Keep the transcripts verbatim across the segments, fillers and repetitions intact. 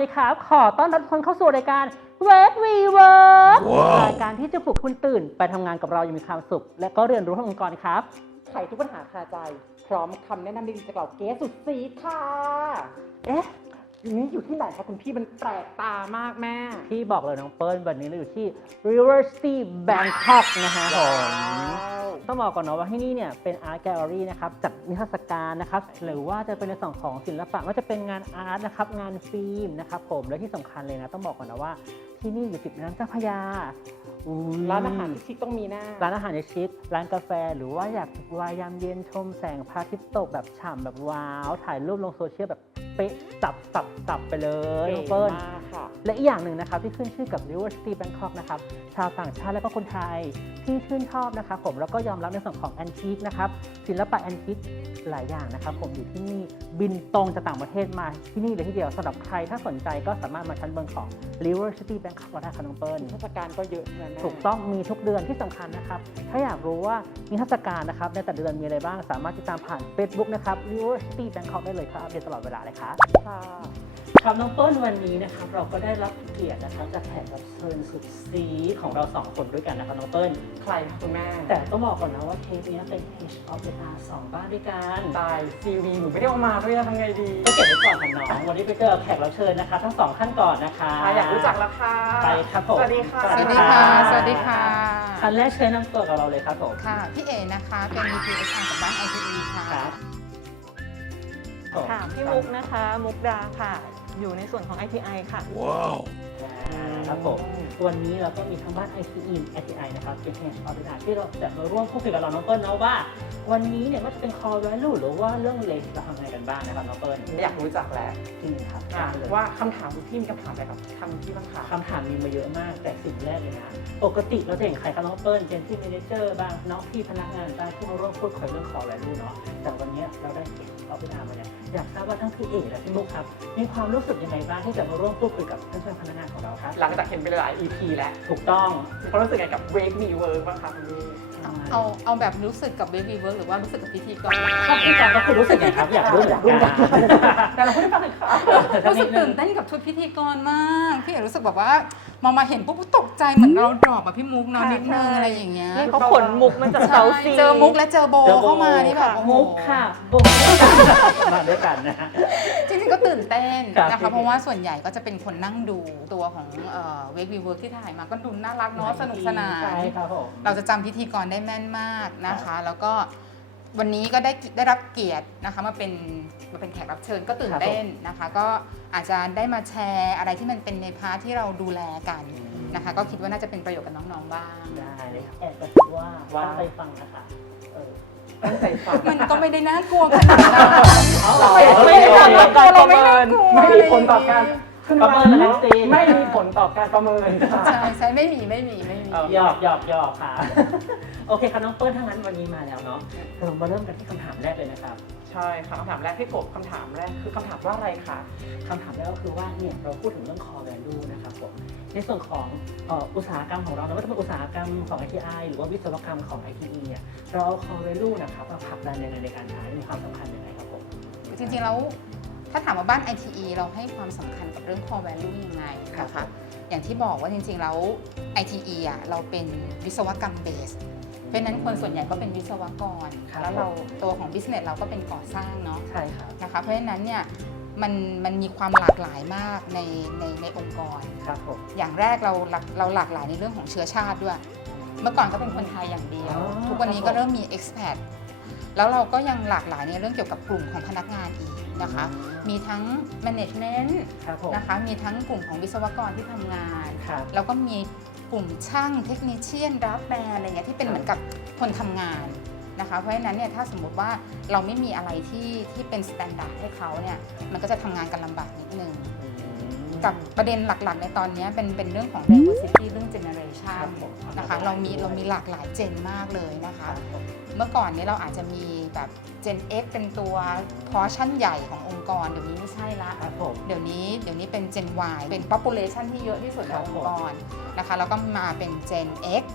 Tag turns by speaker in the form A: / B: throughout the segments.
A: ดีครับขอต้อนรับทุกคนเข้าสู่รายการ Wake We Work รายการที่จะปลุกคุณตื่นไปทำงานกับเราอย่างมีความสุขและก็เรียนรู้ทั้งองค์กรครับ
B: ไขทุกปัญหาคาใจพร้อมคำแนะนำดีๆจากเหล่าเกสสุดซีดค่ะเอ๊ะนี่อยู่ที่ไหนคะคุณพี่มันแปลกตามากแม่
A: พี่บอกเลยน้องเปิ้ลวันนี้เราอยู่ที่ River City Bangkok นะฮะผมต้องบอกก่อนเนาะว่าที่นี่เนี่ยเป็น Art Gallery นะครับจัดนิทรรศการนะครับหรือว่าจะเป็นในส่วนของศิลปะว่าจะเป็นงานอาร์ตนะครับงานฟิล์มนะครับผมและที่สำคัญเลยนะต้องบอกก่อนนะว่าที่นี่อยู่ติดแม่น้ำเจ้าพระยา
B: ร้านอาหารที่ชิคต้องมีหน้า
A: ร้านอาหารชิคร้านกาแฟหรือว่าอยากวายยามเย็นชมแสงพระอาทิตย์ตกแบบฉ่ำแบบว้าวถ่ายรูปลงโซเชียลแบบเป๊ะสับสับสับไปเลย
B: เ
A: เปิ้ล
B: ค่ะ
A: และอีกอย่างหนึ่งนะครับที่ขึ้นชื่อกับ River City Bangkok นะครับชาวต่างชาติและก็คนไทยที่ชื่นชอบนะครับผมแล้วก็ยอมรับในส่วนของแอนทิคนะครับศิลปะแอนทิคหลายอย่างนะครับผมอยู่ที่นี่บินตรงจากต่างประเทศมาที่นี่เลยทีเดียวสำหรับใครถ้าสนใจก็สามารถมาชั้นบนของ River City Bangkok ได้ครับน้องเปิ้ล
B: นิทรรศการก็เยอะนะ
A: ถูกต้องมีทุกเดือนที่สำคัญนะครับถ้าอยากรู้ว่านิทรรศการนะครับในแต่ละเดือนมีอะไรบ้างสามารถติดตามผ่าน Facebook นะครับ River City Bangkok ได้เลยครับอัปเดตตลอดเวลาเลยครับครับน้องเปิ้ลวันนี้นะครับเราก็ได้รับเกียรตินะครับจากแขกรับเชิญสุดซีของเราสองคนด้วยกันนะครับน้องเปิ้ล
B: ใครคะคุณแม่
A: แต่ต้องบอกก่อนนะว่าเทปนี้เป็น H of the Star สองบ้านด้วยกัน
B: ตายซีวีหนูไม่ได้เอามาด้วยทำไงดี
A: ก็เก็บไว้ก่อนค่ะน้องวันนี้ไปเจอแขกรับเชิญนะคะทั้งสองท่านก่อนนะคะ
B: อยากรู้จักแล้วค่ะ
A: ไปครับผม
B: สวัสดีค่ะ
C: สวัสดีค่ะสวัสดีค่ะ
A: ท่านแรกเชิญนำตัวกับเราเลยครับผม
C: ค่ะพี่เอนะคะเป็น วี พี เอช อาร์ กับบ้าน ไอ ที อี ค่ะ
D: ค่ะพี่มุกนะคะมุกดาค่ะอยู่ในส่วนของ ไอ ที ไอ ค่ะว้าว
A: ครับผมวันนี้เราก็มีทั้งบ้าน ไอ ที อี ไอ ที ไอ นะครับเป็น H of the Star ที่เราจะมาร่วมพูดคุยกับเราน้องเปิ้ลนะว่าวันนี้เนี่ยมันจะเป็น core value หรือว่าเรื่องเลสเราทำอะไรกันบ้างนะครับน้องเปิ้ล
B: อยากรู้จักแล้ว
A: จริงครับ
B: ว่าคำถามที่มีคำถามอะไรกับคำที่บ้างคะ
A: คำถามมีมาเยอะมากแต่สิ่งแรกเลยนะปกติเราจะเห็นใครครับน้องเปิ้ลเป็นที่ manager บ้างน้องพี่พนักงานบ้างที่มาร่วมพูดคุยเรื่อง core value เนาะแต่วันนี้เราได้เห็นเอาไปทำมาเนี่ยอยากทราบว่าทั้งพี่เอกและพี่มุกครับมีความรู้สึกยังไงบ้างที่จะมาร่วมพูดคุยกับเพื่อนๆพนักงานของเราครับ
B: หลังจากเห็นไปหลาย อี พี แล้ว
A: ถูกต้อง
B: เขารู้สึกไงกับ Wake Me Work บ้างครับคุณพี่
C: เอาเอาแบบรู้สึกกับ Wake Me Work หรือว่ารู้สึกกับพิธีกร
A: พิธีกรก็คือรู้สึกไงครับอยากรู้อยากรู้
B: แต่เราไม่ได้ฟังเลยค่ะ
C: รู้สึกตื่นเต้นกับชุดพิธีกรมากพี่เอกรู้สึกแบบว่ามามาเห็นปุ๊บตกใจเหมือนเราดรอปอะพี่มุกเนาะนิดนึงอะไรอย่างเงี้ย
D: นี่เขาขนมุกมาจากเซาซี
C: เจอมุกและเจอโบเข้ามานี่แบบ
A: มุกค่ะโบมาด้วยกันนะ
C: จริงๆก็ตื่นเต้นนะคะเพราะว่าส่วนใหญ่ก็จะเป็นคนนั่งดูตัวของเวกวีเวิร์กที่ถ่ายมาก็ดูน่ารักเนาะสนุกสนานเราจะจำพิธีกรได้แม่นมากนะคะแล้วก็วันนี้ก็ได้ได้รับเกียรตินะคะมาเป็นมาเป็นแขกรับเชิญก็ตื่นเต้นนะคะก็อาจจะได้มาแชร์อะไรที่มันเป็นในพาร์ทที่เราดูแลกันนะคะก็คิดว่าน่าจะเป็นประโยชน์กับน้องๆบ้าง
A: ได้เลยแอบกระซิบว่าว่าไปฟังนะคะ
B: ตั้งใจฟัง
C: มันก็ไม่ได้น่ากลัวขนาดนั้น
B: ไม่ได้น่ากลัวเราไม่น่ากลัวไม่มีผลต่อการ
A: ประเมินนะซี
B: ไม่มีผลต่อการประเมิน
C: ใช่ใช่ไม่มีไม่มีไม่มี
A: หยอกหยอกหยอกค่ะโอเคครับน้องเปิ้ลทั้งนั้นวันนี้มาแล้วเนาะเรามาเริ่มกันที่คำถามแรกเลยนะครับ
B: ใช่ค่ะคำถามแรกที่กบคำถามแรกคือคำถามว่าอะไรคะ
A: คำถามแรกก็คือว่าเนี่ยเราพูดถึงเรื่อง core value นะครับผมในส่วนของอุตสาหกรรมของเราไม่ว่าจะเป็นอุตสาหกรรมของ ไอ ที ไอ หรือว่าวิศวกรรมของ ไอ ที อี เนี่ยเราเอา core value นะครับมาผลักดันในในการใช้มีความสำคัญยังไงครับผม
C: จริงๆแล้วถ้าถามว่าบ้าน ไอ ที อี เราให้ความสำคัญกับเรื่อง core value ยังไงนะคะอย่างที่บอกว่าจริงๆแล้ว ไอ ที อี อ่ะเราเป็นวิศวกรรมเบสเพราะนั้นคนส่วนใหญ่ก็เป็นวิศวกรแล้วเราตัวของ business เราก็เป็นก่อสร้างเนาะ
A: ใช่ครับ
C: นะคะเพราะฉะนั้นเนี่ยมันมันมีความหลากหลายมากในในในองค์กร
A: ครับผม
C: อย่างแรกเราเราหลากหลายในเรื่องของเชื้อชาติด้วยเมื่อก่อนก็เป็นคนไทยอย่างเดียวทุกวันนี้ก็เริ่มมี expat แล้วเราก็ยังหลากหลายในเรื่องเกี่ยวกับกลุ่มของพนักงานอีกนะคะมีทั้ง management นะคะมีทั้งกลุ่มของวิศวกรที่ทำงานแล้วก็มีกลุ่มช่างเทคนิคเชียนดับแมนอะไรเงี้ยที่เป็นเหมือนกับคนทำงานนะคะเพราะฉะนั้นเนี่ยถ้าสมมุติว่าเราไม่มีอะไรที่ที่เป็นมาตรฐานให้เขาเนี่ยมันก็จะทำงานกันลำบากนิดนึงกับประเด็นหลักๆในตอนนี้เป็นเป็นเรื่องของ diversity เรื่อง generation นะคะเรามีเรามีหลากหลายเจนมากเลยนะคะเมื่อก่อนนี้เราอาจจะมีแบบ Gen X เป็นตัวพอชั่นใหญ่ขององค์กรเดี๋ยวนี้ไม่ใช่ละเดี๋ยวนี้เดี๋ยวนี้เป็น Gen Y เป็น population ที่เยอะที่สุดในองค์กรนะคะแล้วก็มาเป็น Gen X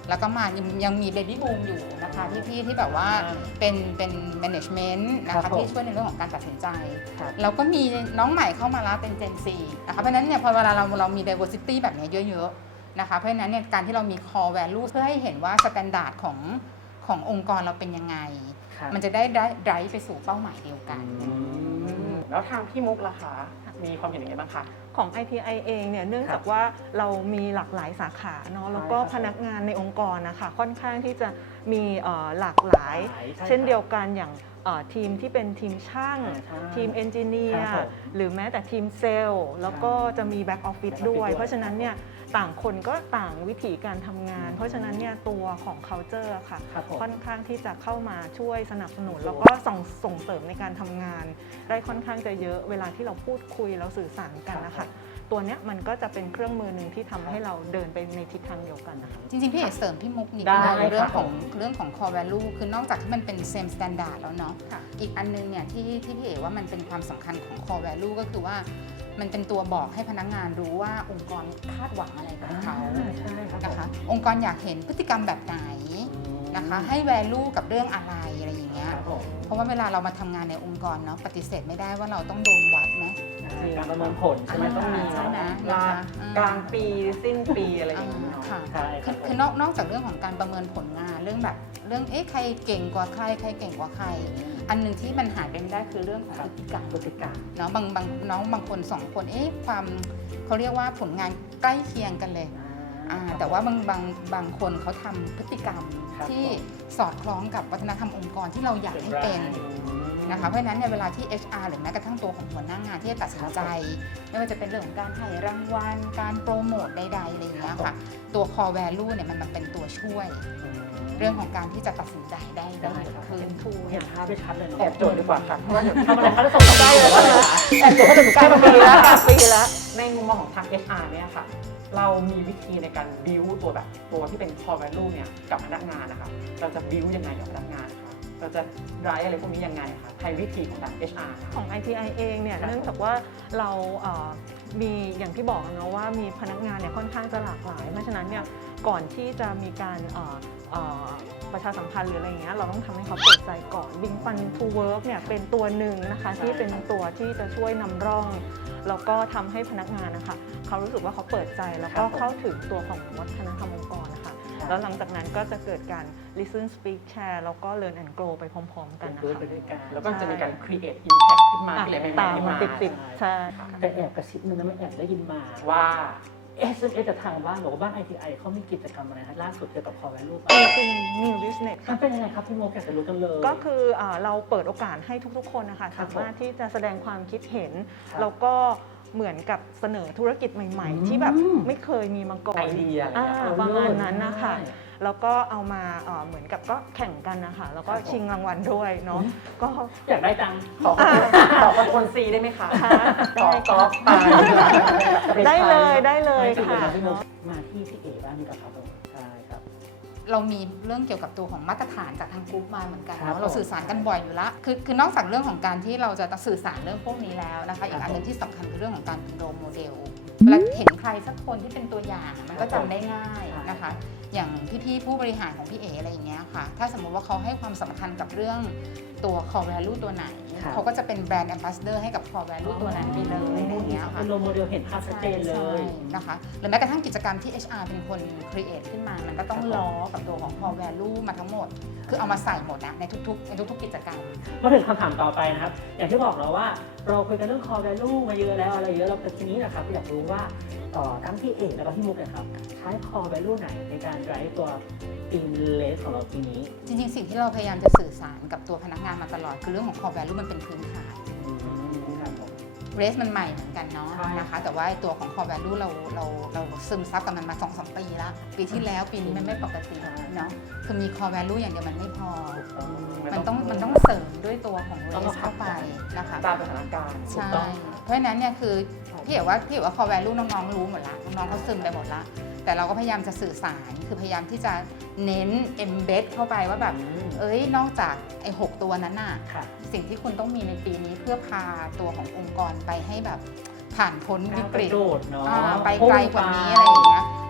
C: แล้วก็มายังยังมีเบบี้บูมอยู่นะคะที่ที่ที่แบบว่าเป็นเป็นแมネจเมนต์นะ
A: ครั
C: คะ
A: บผม
C: ที่ช่วยในเรื่องของการตัดสินใจ
A: ครับ
C: แล้วก็มีน้องใหม่เข้ามาแล้วเป็น Gen โฟร์ นะคะเพราะฉะนั้นเนี่ยพอเวลาเราเรามี diversity แบบนี้เยอะๆนะคะเพราะฉะนั้นเนี่ยการที่เรามี core value เพื่อให้เห็นว่า standard ของขององค์กรเราเป็นยังไง
A: ครับ
C: มันจะได้ drive ไปสู่เป้าหมายเดียวกัน
B: แล้วทางพี่มุกล่ะคะ มีความเห็นยังไงบ้างคะ
D: ของ ไอ ที ไอ เองเนี่ยเนื่องจากว่าเรามีหลากหลายสาขาเนาะแล้วก็
A: ใช่ครับ
D: พนักงานในองค์กรนะคะค่อนข้างที่จะมีเอ่อหลากหลาย
A: ใช่ครับ
D: เช่นเดียวกันอย่างเอ่อทีมที่เป็นทีมช่าง
A: ใช่
D: ทีมเอนจิเนีย
A: ครับ
D: ร์
A: ผม
D: หรือแม้แต่ทีมเซลล์แล้วก็จะมีแบ็กออฟฟิศ
A: back office
D: ด้วย
A: ด้วย
D: เพราะฉะนั้นเนี่ยต่างคนก็ต่างวิธีการทำงาน เพราะฉะนั้นเนี่ยตัวของ culture อะค่ะ
A: ครับผม
D: ค่อนข้างที่จะเข้ามาช่วยสนับสนุน
A: ช่วย
D: แล้วก็ส่งส่งเสริมในการทำงาน ได้ค่อนข้างจะเยอะเวลาที่เราพูดคุยเราสื่อสารกันนะคะ ตัวเนี้ยมันก็จะเป็นเครื่องมือหนึ่งที่ทำให้เราเดินไปในทิศทางเดียวกันนะคะ
C: จริงๆ พี่เอกเสริมพี่มุกนิด
A: ได้
C: นึงในเรื่อง
A: ครับ
C: ของเรื่องของ core value คือนอกจากที่มันเป็น same standard แล้วเนาะ
D: ค่ะ
C: อีกอันนึงเนี่ยที่ที่พี่เอกว่ามันเป็นความสำคัญของ core value ก็คือว่ามันเป็นตัวบอกให้พนักงานรู้ว่าองค์กรคาดหวังอะไรกับเขา
A: ใช่ครับ
C: นะคะองค์กรอยากเห็นพฤติกรรมแบบไหนนะคะให้ value กับเรื่องอะไรอะไรอย่างเงี้ย
A: ครับผม
C: เพราะว่าเวลาเรามาทำงานในองค์กรเนาะปฏิเสธไม่ได้ว่าเราต้องโดนวัดนะ
A: การประเมินผลใช่ไหมต้องมี
C: ใช่ไหม
B: ลา
C: นะคะอืม
B: กลางปีสิ้นปีอะไรอย่างเงี้ย
C: อ่าค่ะ
A: ใช่ค
C: คื
A: รั
C: อบ คือนอกนอกจากเรื่องของการประเมินผลงานเรื่องแบบเรื่องเอ๊ะใครเก่งกว่าใครใครเก่งกว่าใคร อันหนึ่งที่มันหายไปไม่ได้คือเรื่องของพฤติกรรม
A: พฤติกรรม
C: เนาะบางบางน้องบางคนสองคนเอ๊ะความเขาเรียกว่าผลงานใกล้เคียงกันเลยอ่าแต่ว่าบางบางบางคนเขาทำพฤติกรรม
A: ครับ
C: ที่
A: ผม
C: สอดคล้องกับวัฒนธรรมองค์กรที่เราอยากให้เป็นนะคะเพราะฉะนั้นเนี่ยเวลาที่ เอช อาร์ หรือแม้กระทั่งตัวของหัวหน้างานที่จะตัดสินใจ ไม่ว่าจะเป็นเรื่องของการให้รางวัลการโปรโมทใดๆอะไรอย่างเงี้ยค่ะตัว core value เนี่ยมันมันเป็นตัวช่วย เรื่องของการที่จะตัดสินใจได้ได้
A: ได้
C: เกิ
A: ครั
C: ด
A: บ
C: ขึ้น
A: เป็นทูเห็นภาพได้ชัดเลยเนาะ
B: แอบโจทย์ดีกว่าค่ะ เพราะว่าเดี๋ยว
A: ทำอะไรเขาจะส่งได้เลยนะ
B: แอบโจทย์ให้ถึงกลางปีแล้วกลางปีแล้ว ในมุมมองของทาง เอช อาร์ เนี่ยค่ะ เรามีวิธีในการบิวตัวแบบตัวที่เป็น core value เนี่ยกับพนักงานนะคะ เราจะบิวยังไงกับพนักงานคะเราจะไดรฟ์อะไรพวกนี้ยังไงคะใช้วิธีของทาง เอช อาร์ ค่ะ
D: ของ ไอ ที ไอ เองเนี่ย
A: ครับ
D: เนื่องจากว่าเราเอ่อมีอย่างที่บอกนะว่ามีพนักงานเนี่ยค่อนข้างจะหลากหลาย เพราะฉะนั้นเนี่ยก่อนที่จะมีการเอ่อเอ่อประชาสัมพันธ์หรืออะไรอย่างเงี้ยเราต้องทำให้เขาเปิดใจก่อน Bing Fun to Work เนี่ยเป็นตัวหนึ่งนะคะที่เป็นตัวที่จะช่วยนำร่อง แล้วก็ทำให้พนักงานนะคะเขารู้สึกว่าเขาเปิดใจแล้วก็เข้าถึงตัวของวัฒนธรรมองค์กรนะคะ แล้วหลังจากนั้นก็จะเกิดการ listen speak share แล้วก็ learn and grow ไปพร้อม ๆ กันนะ
A: ด้วย
D: คะ
A: ไปด้วยกัน
B: แล้วก็จะมีการ create impact ขึ้นมา
D: อ่ะ
B: อะไรใหม่ๆ
D: ตาม
B: ขึ้น
D: มา
B: มา
D: ติดๆใช่ค่ะ
A: แต่แอบกระซิบนึงนะไม่แอบได้ยินมา
B: ว่า
A: เอส เอ็ม เอส จากทางบ้านบอกว่าบ้าน ไอ ที ไอ เขามีกิจกรรมอะไรนะล่าสุดเกี่ยวกับ core value ป่ะ
D: เป็น new business
A: มั
D: ค่ะ
A: นเป็นยังไงครับพี่โมกอยากจะรู้กันเลย
D: ก็คืออ่าเราเปิดโอกาสให้ทุกๆ คนนะคะ
A: ครับ
D: สามารถที่จะแสดงความคิดเห็น
A: ครับ
D: แล้วก็เหมือนกับเสนอธุรกิจใหม่
A: อืม
D: ๆ ที่แบบไม่เคยมีมาก่อน
B: ไอเดียอะไร
D: อ่า
B: เงี้ย
D: ประมาณนั้นนะคะ
A: ใช่
D: แล้วก็เอามาเอ่อเหมือนกับก็แข่งกันนะคะแล้วก็
A: ครับผม
D: ชิงรางวัลด้วยเนาะ
A: อืม
D: ก็
A: อยากได้ตังค์
B: ขอขอคอนโทรลซีได้ไหมคะ
D: ค่ะ
B: ขอกอล์ฟตาย
D: ได้เลยได้เลย
A: ไม่ถูก
D: ค่ะ
A: นะพี่โม
D: เนาะ
A: มาที่พี่เอบ้างดีกว่าครับผมใช่ครับ
C: เรามีเรื่องเกี่ยวกับตัวของมาตรฐานจากทางกรุ๊ปมาเหมือนกัน
A: ครับ
C: เนาะเราสื่อสารกันบ่อยอยู่ละคือคือนอกจากเรื่องของการที่เราจะสื่อสารเรื่องพวกนี้แล้วนะคะอีกอันหนึงที่สำคัญคือเรื่องของการเป็นโรลโมเดลเวลาเห็นใครสักคนที่เป็นตัวอย่างมันก็จำได้ง่ายนะคะ อย่างพี่ๆผู้บริหารของพี่เออะไรอย่างเงี้ยค่ะถ้าสมมุติว่าเขาให้ความสำคัญกับเรื่องตัว core value ตัวไหน
A: ครับ
C: เขาก็จะเป็นแบรนด์ ambassador ให้กับ core value ตัวนั้นไปเลยอะไรอย่างเงี้ยค่ะ
A: เป็นโรโมเดลเห็นภาพชัดเจนเลย
C: ใช่นะคะหรือแม้กระทั่งกิจกรรมที่ เอช อาร์ เป็นคน create ขึ้นมา มันก็ต้องล้อกับตัวของ core value มาทั้งหมด คือเอามาใส่หมดนะในทุกๆในทุกๆกิจกรรม
A: มาถึงคำถามต่อไปนะครับ อย่างที่บอกเราว่าเราคุยกันเรื่อง core value มาเยอะแล้วอะไรเยอะเราแต่ทีนี้นะครับอยากรู้ว่าเอ่อทั้งพี่เอกแล้วก็พี่มุกเนี่ยครับใช้ core value ไหนในการ drive ตัว team lead ของเราปีนี้
C: จริงๆ สิ่งที่เราพยายามจะสื่อสารกับตัวพนักงานมาตลอด คือเรื่องของ core value มันเป็นพื้นฐาน
A: ครับผม
C: race มันใหม่เหมือนกันเนาะ
A: ใช่
C: นะคะ แต่ว่าไอ้ตัวของ core value เราเราเราซึมซับกับมันมา สองสาม ปีแล้ว ปีที่แล้วปีนี้มันไม่ปกติเนาะคือมี core value อย่างเดียวมันไม่พอ มันต้องมันต้องเสริมด้วยตัวของ race เข้าไปนะคะ
B: ตามสถานการณ์
C: ใช่ เพราะฉะนั้นเนี่ยคือพี่เอ๋ว่าพี่เอ๋ว่า core value น้องๆรู้หมดละน้องๆเขาซึมไปหมดละแต่เราก็พยายามจะสื่อสารคือพยายามที่จะเน้น embed เข้าไปว่าแบบ เอ้ยนอกจากไอ้หกตัวนั้นน่ะ
A: ครับ
C: สิ่งที่คุณต้องมีในปีนี้เพื่อพาตัวขององค์กรไปให้แบบผ่านพ้นวิกฤต
A: ก้าวกระโดดเนาะ
C: อ่าไปไกลกว่านี้อะไรอย่างเงี้ย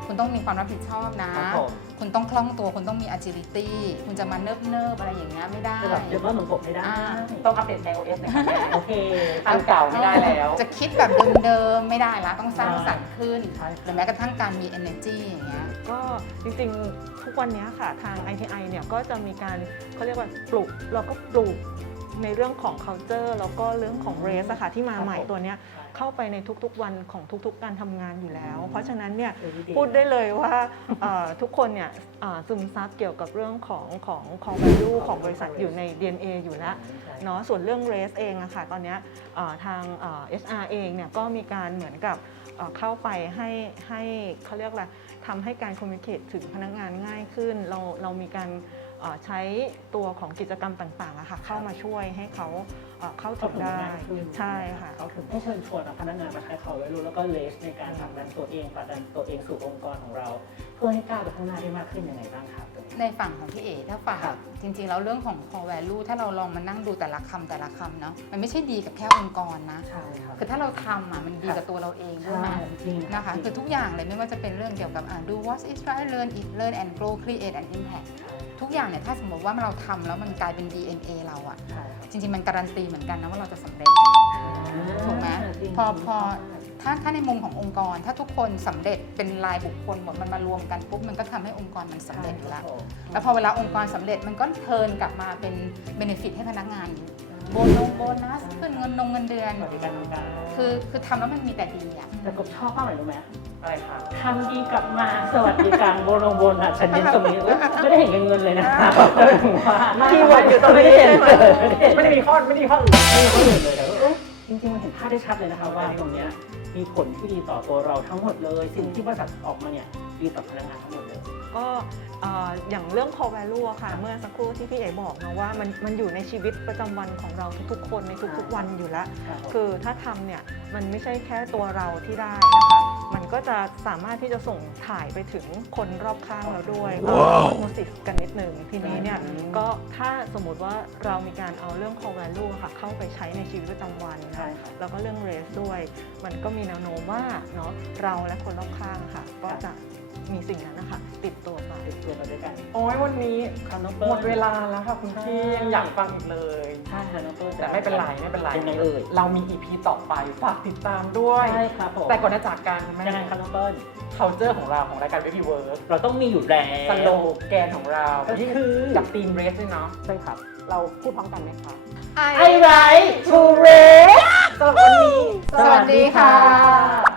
C: คุณต้องมีความรับผิดชอบนะ
A: ครับผม
C: คุณต้องคล่องตัวคุณต้องมี agility คุณจะมาเนิบเนิบๆอะไรอย่างเงี้ยไม่ได้
A: จะแบบเดี๋ยวว่าเหมือนผมไม่ได้
C: อ่า
B: ต้องอัปเดต ไอ โอ เอส หน่อยค่ะแม่
A: โอเค
B: อันเก่าไม่ได้แล้ว
C: จะคิดแบบเดิมๆไม่ได้ละต้องสร้างสรรค์ขึ้น
A: ใช่
C: หรือแม้กระทั่งการมี energy อย่างเงี้ย
D: ก็จริงๆ ทุกวันนี้ค่ะทาง ไอ ที ไอ เนี่ยก็จะมีการเขาเรียกว่าปลูกเราก็ปลูกในเรื่องของ culture แล้วก็เรื่องของ race อะค่ะที่มาใหม่ตัวเนี้ยเข้าไปในทุกๆวันของทุกๆการทำงานอยู่แล้ว เพราะฉะนั้นเนี่ยพูดได้เลยว่าเอ่อทุกคนเนี่ยเอ่อซึมซับเกี่ยวกับเรื่องของของ core value ของบริษัทอยู่ใน ดี เอ็น เอ อยู่แล้วเนาะส่วนเรื่อง race เองอะค่ะตอนเนี้ยเอ่อทางเอ่อ เอช อาร์ เองเนี่ยก็มีการเหมือนกับเอ่อเข้าไปให้ให้เขาเรียกอะไรทำให้การคอมมิวนิเคตถึงพนักงานง่ายขึ้น เราเรามีการเอ่อใช้ตัวของกิจกรรมต่างๆอะค่ะเข้ามาช่วยให้เขาเอ่อเข้าถึงได้ใช่ค่ะ
A: เขาถึงให้เชิญชวนพนักงานมาใช้เขาไว้รู้แล้วก็เลสในการผลักดันตัวเองผลักดันตัวเองสู่องค์กรของเรา เพื่อให้ก้าวไปข้างหน้าได้มากขึ้นยังไงบ้างครับ
C: ในฝั่งของพี่เอถ้าฝั่ง
A: ครับ
C: จริงๆแล้วเรื่องของ core value ถ้าเราลองมานั่งดูแต่ละคำแต่ละคำเนาะมันไม่ใช่ดีกับแค่องค์กรนะ
A: ใช่ครับ
C: คือถ้าเราทำอ่ะมันดีกับตัวเราเองด้วยนะ
A: จริง
C: นะคะ คือทุกอย่างเลยไม่ว่าจะเป็นเรื่องเกี่ยวกับอ่ะ do what is right learn it learn and grow create and impact ทุกอย่างเนี่ยถ้าสมมติว่าเราทำแล้วมันกลายเป็น ดี เอ็น เอ เราอ่ะ
A: ใช่ครับ
C: จริงๆ มันการันตีเหมือนกันนะว่าเราจะสำเร็จ ถูกไหม
A: จริง
C: พอพอถ้าถ้าในมุมขององค์กร ถ้าทุกคนสำเร็จเป็นรายบุคคลหมดมันมารวมกันปุ๊บมันก็ทำให้องค์กรมันสำเร็จอยู่แล้ว แล้วพอเวลาองค์กรสำเร็จมันก็เทิร์นกลับมาเป็นเบนฟิตให้พนักงานอยู่โบนงโบนัสขึ้นเงินนงเงินเดือน
A: สวัสดิการทำการ
C: คือคือทำแล้วมันมีแต่ดีอ่ะ
A: แต่กบชอบมากเลยรู้ไหม
B: อะไรคะ
A: ทำดีกลับมาสวัสดิการโบนงโบนอ่ะฉันเน้นตรงนี้เอ้ยไม่ได้เห็นเงินเลยนะถึงว่า
D: คีย์เวิร์ดอยู่ตรงนี้
A: ไม่ได้เห็น
D: ใช่ไหม
A: เลยไม่ได้เห็น
B: ไม่ได้มีข้อไม่ได้มีข้ออื่น
A: ไม่ได้เห็นเลยแต่ว่าเอ้ยจริงๆมันเห็นภาพได้ชัดเลยนะคะว่าตรงเนี้ยมีผลที่ดีต่อตัวเราทั้งหมดเลยสิ่งที่บริษัทออกมาเนี่ยดีต่อพนักงานทั้งหมดเลย
D: ก็เอ่ออย่างเรื่อง core value อะค่ะ เมื่อสักครู่ที่พี่เอ๋บอกนะว่ามันมันอยู่ในชีวิตประจำวันของเราทุกๆ คนในทุกๆ วันอยู่แล้ว
A: ครับผม
D: คือถ้าทำเนี่ยมันไม่ใช่แค่ตัวเราที่ได้นะคะมันก็จะสามารถที่จะส่งถ่ายไปถึงคนรอบข้างเราด้วยก็โมสิสกันนิดหนึ่งทีนี้เนี่ยก็ถ้าสมมุติว่าเรามีการเอาเรื่อง core value ค่ะเข้าไปใช้ในชีวิตประจำวัน
A: ใช่
D: นะครับ แล้วก็เรื่อง race ด้วย มันก็มีแนวโน้มว่าเนาะเราและคนรอบข้างค่ะก็จะมีสิ่งนั้นนะคะติดตัวไป
A: ติดตัวมาด้วยกัน
B: โอ้ยวันนี้
A: ครับน้องเปิ้ล
B: หมดเวลาแล้วค่ะคุณพี่ยังอยากฟังอีกเลย
A: ใช่ค่ะน้องเปิ้ล
B: แต่ไม่เป็นไรไม่เป็นไร
A: ยังไงเอ่ย
B: เรามี อี พี ต่อไปฝากติดตามด้วย
A: ใช่ครับผม
B: แต่ก่อนจะจากกันแม่
A: ยังไงครับน้องเปิ้ล
B: culture ของเราของรายการ Baby Work
A: เราต้องมีอยู่แล้ว
B: สโลแกนของเรา
A: ก็คือ
B: กับทีมเรสด้วยเนาะ
A: ใช่ครับ
B: เราพูดพร้อมกันไหมคะ
A: ไอไรทูเรส
B: สำหรับวันนี้
C: สวัสดีค่ะ